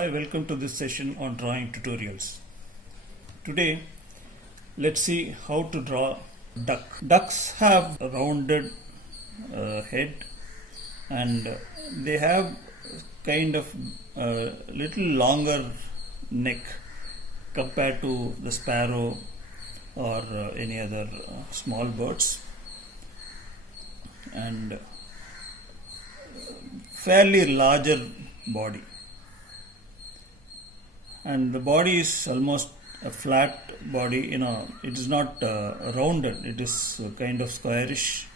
Hi, welcome to this session on drawing tutorials. Today, let's see how to draw duck. Ducks have a rounded head and they have kind of a little longer neck compared to the sparrow or any other small birds, and fairly larger body. And the body is almost a flat body, it is not rounded, it is kind of squarish.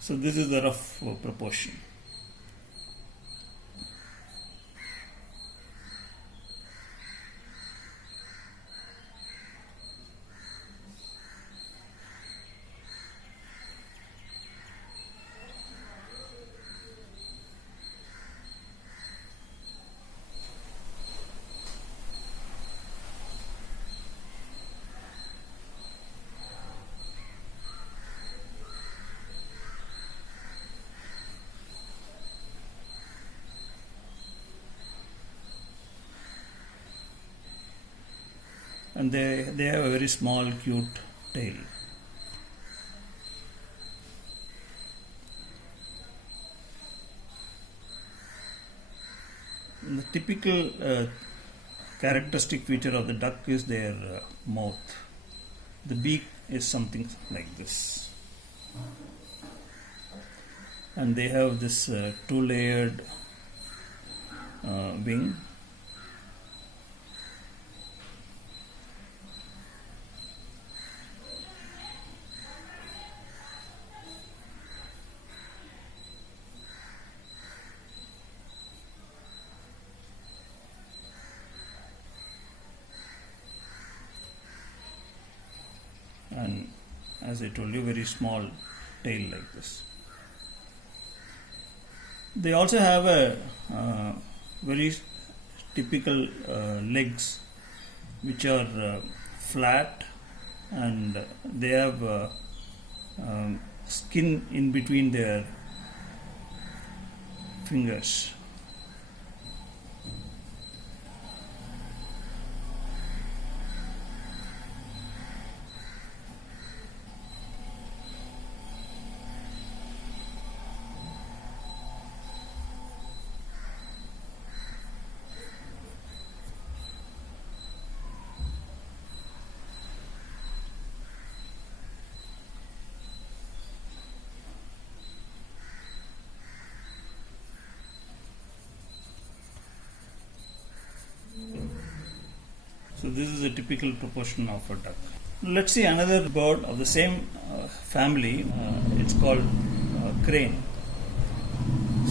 So this is the rough proportion. And they have a very small cute tail. And the typical characteristic feature of the duck is their mouth. The beak is something like this, and they have this two-layered wing. And as I told you, very small tail like this. They also have a very typical legs which are flat, and they have skin in between their fingers. So this is a typical proportion of a duck. Let's see another bird of the same family. It's called crane.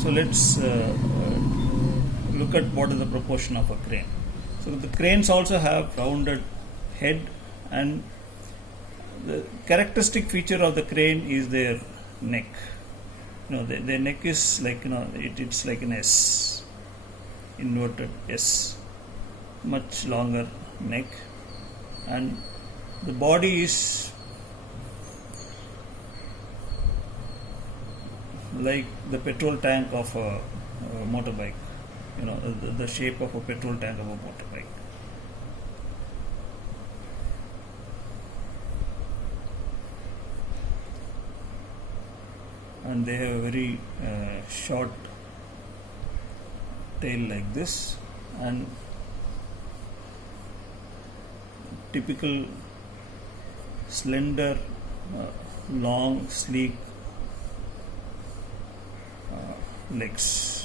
So let's look at what is the proportion of a crane. So the cranes also have rounded head, and the characteristic feature of the crane is their neck. Their neck is like it's like an S, inverted S, much longer neck, and the body is like the petrol tank of a motorbike, the shape of a petrol tank of a motorbike. And they have a very short tail like this, and typical slender, long, sleek legs.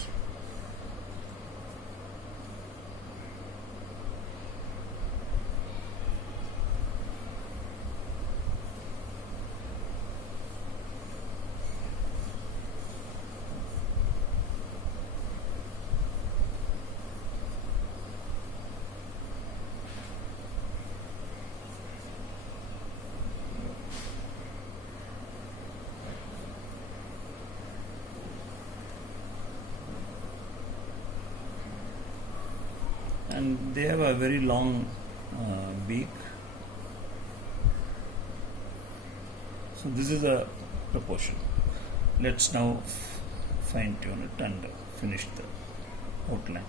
And they have a very long beak, So this is a proportion. Let's now fine tune it and finish the outline.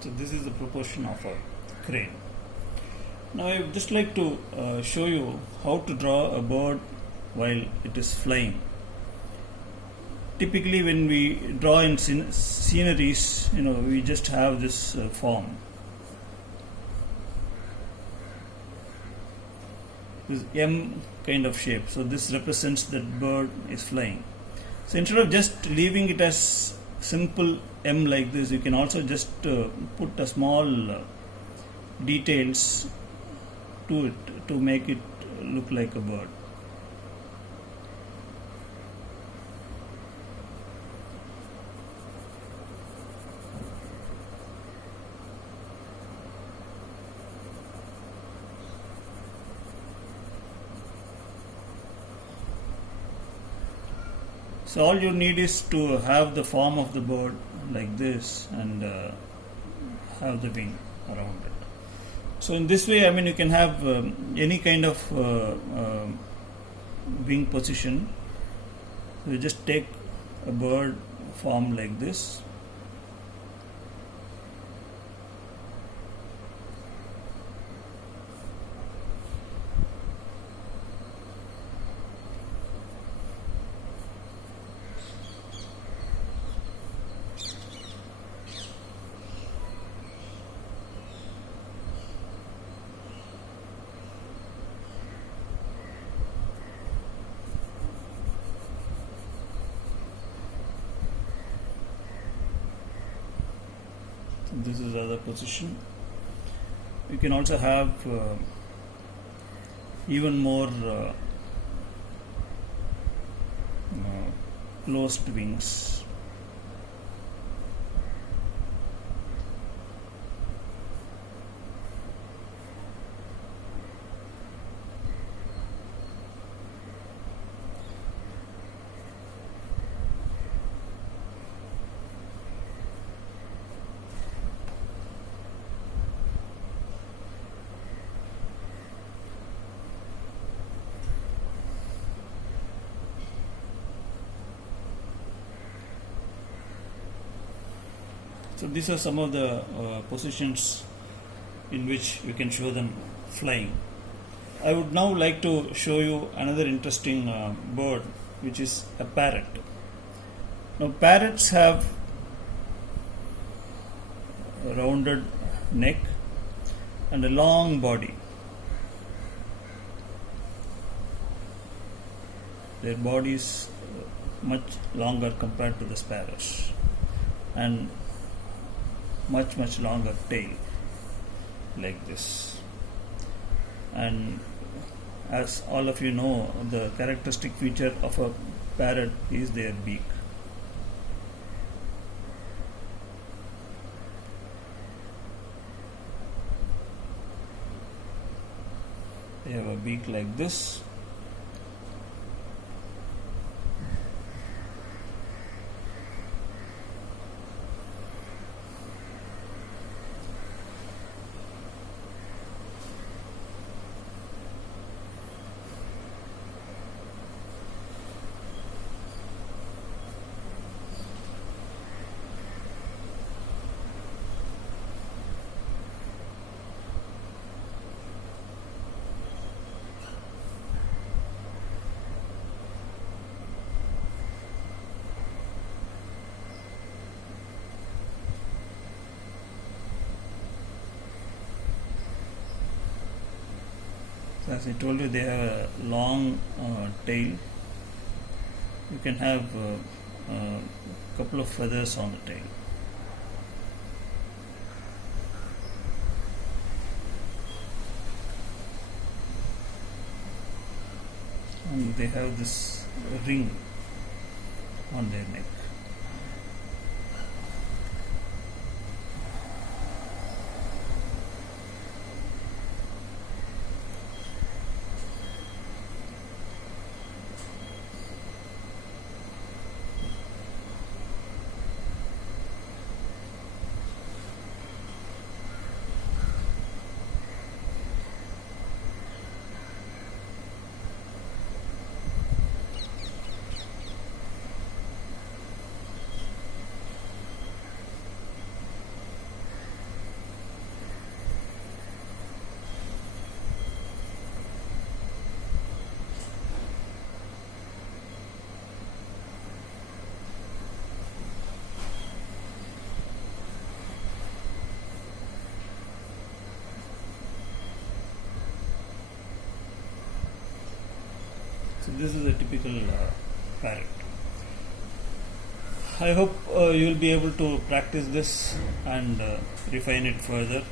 So this is the proportion of a crane. Now I would just like to show you how to draw a bird while it is flying. Typically when we draw in sceneries, we just have this form. This M kind of shape. So this represents that bird is flying. So instead of just leaving it as simple M like this, you can also just put a small details to it to make it look like a bird. So all you need is to have the form of the bird like this and have the wing around it. So in this way, you can have any kind of wing position. You just take a bird form like this. This is the other position. You can also have even more closed wings. So these are some of the positions in which you can show them flying. I would now like to show you another interesting bird, which is a parrot. Now parrots have a rounded neck and a long body. Their body is much longer compared to the sparrows, and much longer tail like this. And as all of you know, the characteristic feature of a parrot is their beak. They have a beak like this, As I told you, they have a long tail. You can have a couple of feathers on the tail. And they have this ring on their neck. So this is a typical parrot. I hope you will be able to practice this and refine it further.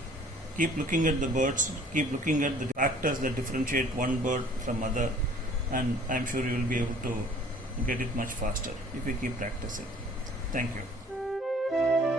Keep looking at the birds, keep looking at the factors that differentiate one bird from other, and I'm sure you will be able to get it much faster if you keep practicing. Thank you.